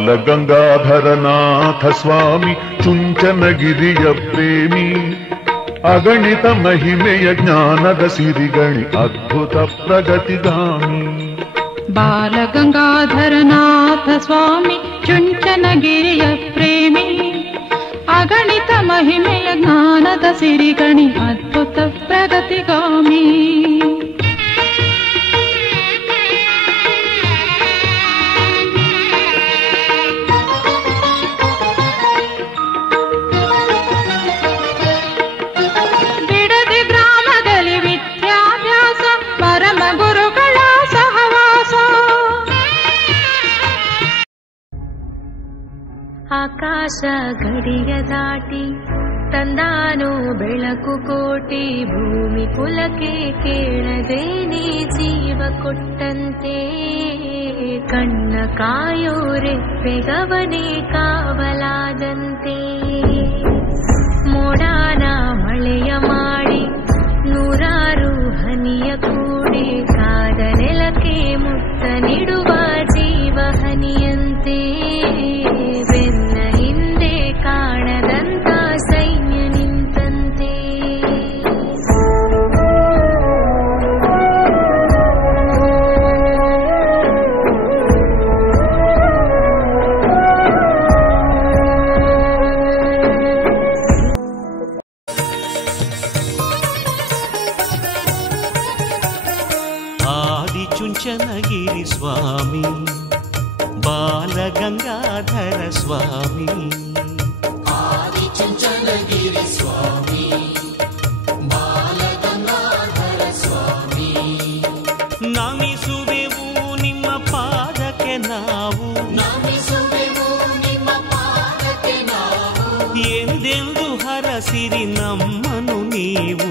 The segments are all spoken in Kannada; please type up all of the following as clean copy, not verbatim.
ಬಾಲಗಂಗಾಧರನಾಥ ಸ್ವಾಮಿ ಚುಂಚನಗಿರಿಯ ಪ್ರೇಮಿ, ಅಗಣಿತ ಮಹಿಮೆಯ ಜ್ಞಾನದ ಸಿರಿಗಣಿ ಅದ್ಭುತ ಪ್ರಗತಿಗಾಮಿ. ಬಾಲಗಂಗಾಧರನಾಥ ಸ್ವಾಮಿ ಚುಂಚನಗಿರಿಯ ಪ್ರೇಮಿ, ಅಗಣಿತ ಮಹಿಮೆಯ ಜ್ಞಾನದ ಸಿರಿಗಣಿ ಅದ್ಭುತ ಪ್ರಗತಿಗಾಮಿ. ಬಿಡದಿ ಗ್ರಾಮದಲ್ಲಿ ವಿದ್ಯಾಭ್ಯಾಸ, ಪರಮ ಗುರುಗಳ ಸಹವಾಸ. ಆಕಾಶ ಗಡಿಯ ದಾಟಿ ತಂದಾನು ಬೆಳಕು ಕೋಟಿ, ಭೂಮಿ ಕುಲಕ್ಕೆ ಕೇಳದೇನೆ ಜೀವ ಕೊಟ್ಟಂತೆ. ಕಣ್ಣ ಕಾಯೋ ರೆಪ್ಪೆಗವನೇ ಕಾವಲಾದಂತೆ. ಮೋಡಾನ ಮಳೆಯ ಮಾಡಿ ನೂರಾರು ಹನಿಯ ಕೂಡಿ, ಕಾದ ನೆಲಕ್ಕೆ ಮುತ್ತ ನೀಡುವ ಜೀವ ಹನಿಯಂತೆ. ಬೆನ್ನ ಹಿಂದೆ ಕಾಣದಂತ ಸೈನ್ಯ ನಿಂತಂತೆ. ಆದಿಚುಂಚನಗಿರಿ ಸ್ವಾಮಿ ಬಾಲಗಂಗಾಧರ ಸ್ವಾಮಿ. ಆದಿಚುಂಚನಗಿರಿ ಸ್ವಾಮಿ ಬಾಲಗಂಗಾಧರ ಸ್ವಾಮಿ. ನಮಿಸುವೆವು ನಿಮ್ಮ ಪಾದಕ್ಕೆ ನಾವು, ನಮಿಸುವೆವು ನಿಮ್ಮ ಪಾದಕ್ಕೆ ನಾವು. ಎಂದೆಂದು ಹರಸಿರಿ ನಮ್ಮನು ನೀವು.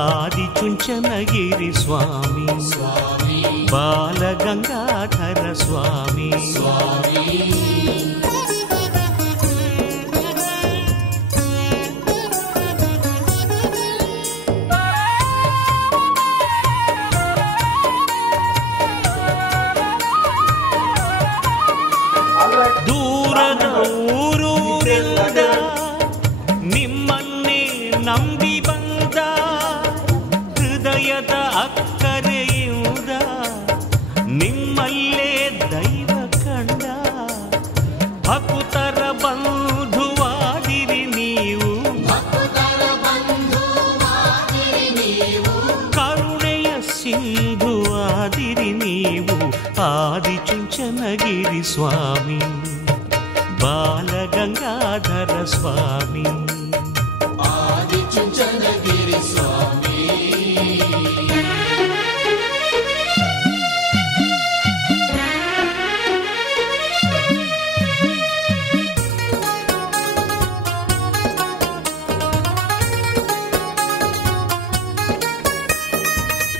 ಆದಿಚುಂಚನಗಿರಿ ಸ್ವಾಮಿ ಸ್ವಾಮಿ ಬಾಲಗಂಗಾಧರ ಸ್ವಾಮಿ. ಸ್ವಾಮಿ ದೂರದ ಊರೂರಿಂದ ನಿಮ್ಮನ್ನೇ ನಂಬಿ ಬಂದ, ಹೃದಯದ ಅಕ್ಕರೆಯಿಂದ ನಿಮ್ಮಲ್ಲೇ ದೈವ ಕಂಡ. ಭಕ್ತರ ಬಂಧುವಾದಿರಿ ನೀವು, ಕರುಣೆಯ ಸಿಂಧುವಾದಿರಿ ನೀವು. ಆದಿಚುಂಚನಗಿರಿ ಸ್ವಾಮಿ ಬಾಲಗಂಗಾಧರ ಸ್ವಾಮಿ. ಆದಿಚುಂಚನಗಿರಿ ಸ್ವಾಮಿ.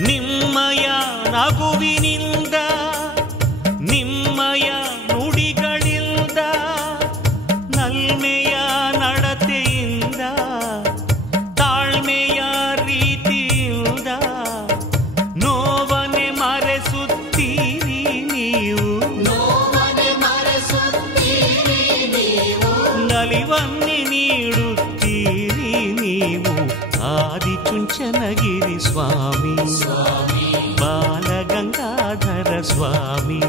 ನಿಮ್ಮಯ ನಗುವಿನಿಂದ, ನಿಮ್ಮಯ ನುಡಿಗಳಿಂದ, ನಲ್ಮೆಯ ನಡತೆಯಿಂದ, ತಾಳ್ಮೆಯ ರೀತಿಯಿಂದ ನೋವನೆ ಮರೆಸುತ್ತೀರಿ ನೀವು. ನಲಿವನ್ನೇ ನೀಡುತ್ತೀರಿ ನೀವು. ಆದಿಚುಂಚನಗಿರಿ ಸ್ವಾಮಿ ಬಾಲಗಂಗಾಧರ ಸ್ವಾಮಿ.